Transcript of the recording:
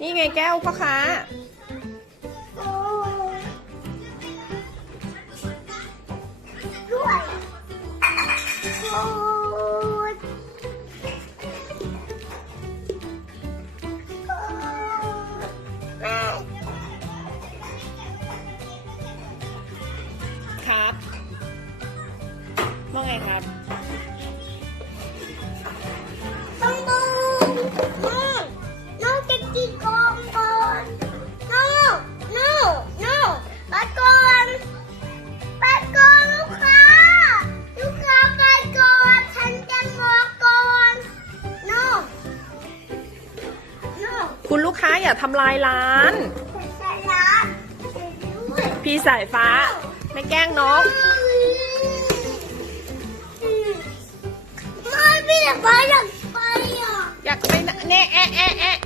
นี่ไงแก้วพ่อค้าครับว่าไงครับต้องดูน้องจะตีกองก่อนน้องไปก่อนลูกค้าไปก่อนฉันจะรอก่อนน้อง คุณลูกค้าอย่าทำลายร้าน สลัดด้วย พี่สายฟ้าไม่แกล้งน้อง ไม่พี่อยากไปอ่ะอยากไปนะแน่แอะ